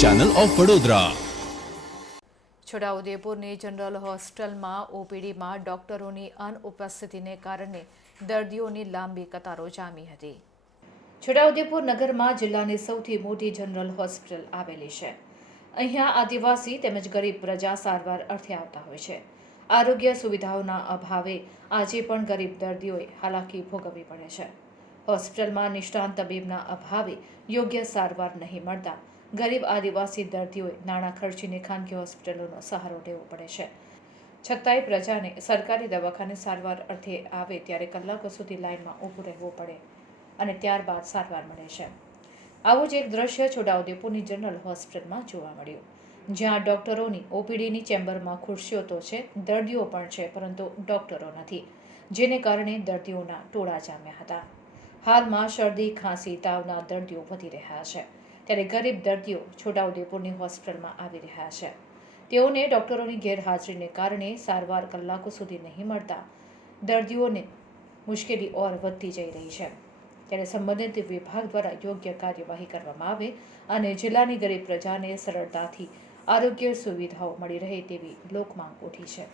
Channel of Vadodara. છોટાઉદેપુરની general હોસ્પિટલમાં ઓપીડીમાં ડોક્ટરોની અનુપસ્થિતિને કારણે દર્દીઓની લાંબી કતારો જામી હતી। છોટાઉદેપુર નગરમાં જિલ્લાની સૌથી મોટી જનરલ હોસ્પિટલ આવેલી છે। અહીંયા આદિવાસી તેમજ ગરીબ પ્રજા સારવાર અર્થે આવતા હોય છે। આરોગ્ય સુવિધાઓના અભાવે આજે પણ ગરીબ દર્દીઓએ હાલાકી ભોગવવી પડે છે। હોસ્પિટલમાં નિષ્ણાત તબીબના અભાવે યોગ્ય સારવાર નહીં મળતા ગરીબ આદિવાસી દર્દીઓએ નાણાં ખર્ચીને ખાનગી હોસ્પિટલોનો સહારો લેવો પડે છે। છતાંય પ્રજાને સરકારી દવાખાને સારવાર અર્થે આવે ત્યારે કલાકો સુધી લાઇનમાં ઊભું રહેવું પડે અને ત્યારબાદ સારવાર મળે છે। આવું જ એક દ્રશ્ય છોટાઉદેપુરની જનરલ હોસ્પિટલમાં જોવા મળ્યું, જ્યાં ડોક્ટરોની ઓપીડીની ચેમ્બરમાં ખુરશીઓ તો છે, દર્દીઓ પણ છે, પરંતુ ડોક્ટરો નથી, જેને કારણે દર્દીઓના ટોળા જામ્યા હતા। હાલમાં શરદી, ખાંસી, તાવના દર્દીઓ વધી રહ્યા છે, ત્યારે ગરીબ દર્દીઓ છોટાઉદેપુરની હોસ્પિટલમાં આવી રહ્યા છે। તેઓને ડોક્ટરોની ગેરહાજરીને કારણે સારવાર કલાકો સુધી નહીં મળતા દર્દીઓને મુશ્કેલી ઓર વધતી જઈ રહી છે। ત્યારે સંબંધિત વિભાગ દ્વારા યોગ્ય કાર્યવાહી કરવામાં આવે અને જિલ્લાની ગરીબ પ્રજાને સરળતાથી આરોગ્ય સુવિધાઓ મળી રહે તેવી લોકમાંગ ઉઠી છે।